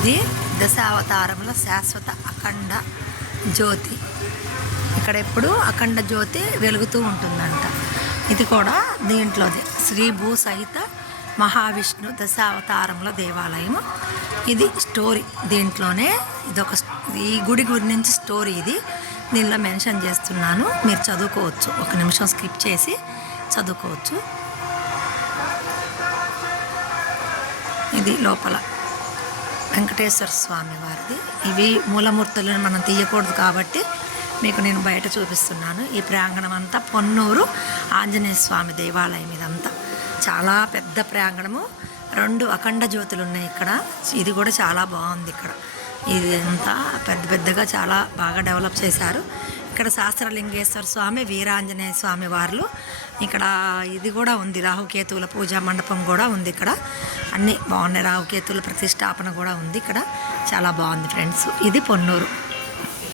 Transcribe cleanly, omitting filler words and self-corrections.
ఇది దశావతారముల శాశ్వత అఖండ జ్యోతి. ఇక్కడ ఎప్పుడు అఖండ జ్యోతి వెలుగుతూ ఉంటుందంట. ఇది కూడా దీంట్లోదే శ్రీ భూ సహిత మహావిష్ణు దశావతారముల దేవాలయము. ఇది స్టోరీ దీంట్లోనే, ఇదొక ఈ గుడి గురించి స్టోరీ ఇది దీనిలో మెన్షన్ చేస్తున్నాను. మీరు చదువుకోవచ్చు, ఒక నిమిషం స్కిప్ చేసి చదువుకోవచ్చు. ఇది లోపల వెంకటేశ్వర స్వామి వారిది. ఇవి మూలమూర్తులను మనం తీయకూడదు కాబట్టి మీకు నేను బయట చూపిస్తున్నాను. ఈ ప్రాంగణం అంతా పొన్నూరు ఆంజనేయ స్వామి దేవాలయం. ఇదంతా చాలా పెద్ద ప్రాంగణము. 2 అఖండ జ్యోతులు ఉన్నాయి ఇక్కడ. ఇది కూడా చాలా బాగుంది. ఇక్కడ ఇది అంతా పెద్ద పెద్దగా చాలా బాగా డెవలప్ చేశారు. ఇక్కడ శాస్త్రలింగేశ్వర స్వామి, వీరాంజనేయ స్వామి వార్లు. ఇక్కడ ఇది కూడా ఉంది, రాహుకేతువుల పూజా మండపం కూడా ఉంది. ఇక్కడ అన్నీ బాగున్నాయి. రాహుకేతువుల ప్రతిష్టాపన కూడా ఉంది ఇక్కడ. చాలా బాగుంది ఫ్రెండ్స్. ఇది పొన్నూరు.